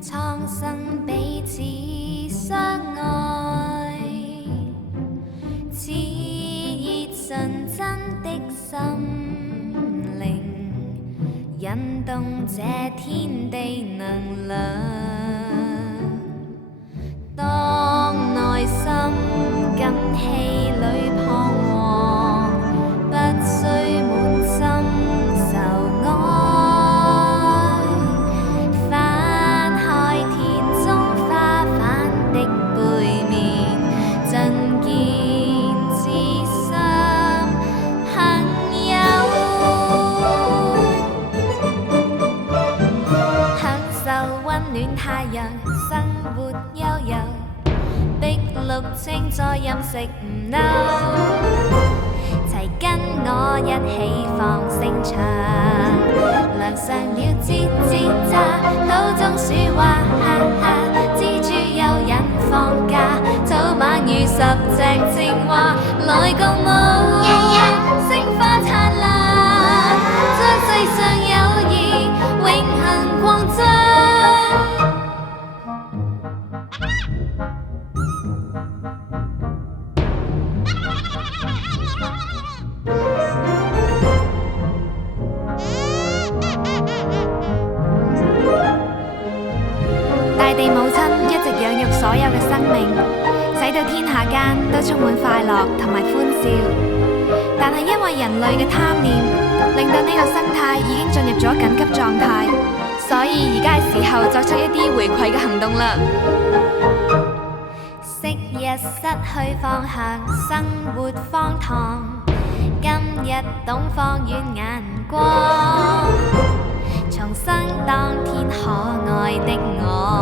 蒼生彼此相愛，熾熱純真的心靈，引動這天地能量。當內心緊氣裏彷徨，不需滿心愁愛，翻開田中花瓣的背面，盡見至深幸有，享受溫暖太陽，生活悠悠，碧綠青菜任食唔嬲，齊跟我一起放聲唱，亮上了吱吱喳，土中鼠話哈哈，蜘蛛有人放假，早晚如10隻青蛙來共舞，星花燦爛，將世上友誼永恆擴張。大地母親一直養育所有嘅生命，使到天下間都充滿快樂同埋歡笑。但係因為人類嘅貪念，令到呢個生態已經進入咗緊急狀態，所以而家係時候作出一啲回饋嘅行動啦。昔日失去方向，生活荒唐，今日懂放遠眼光，重生當天可愛的我。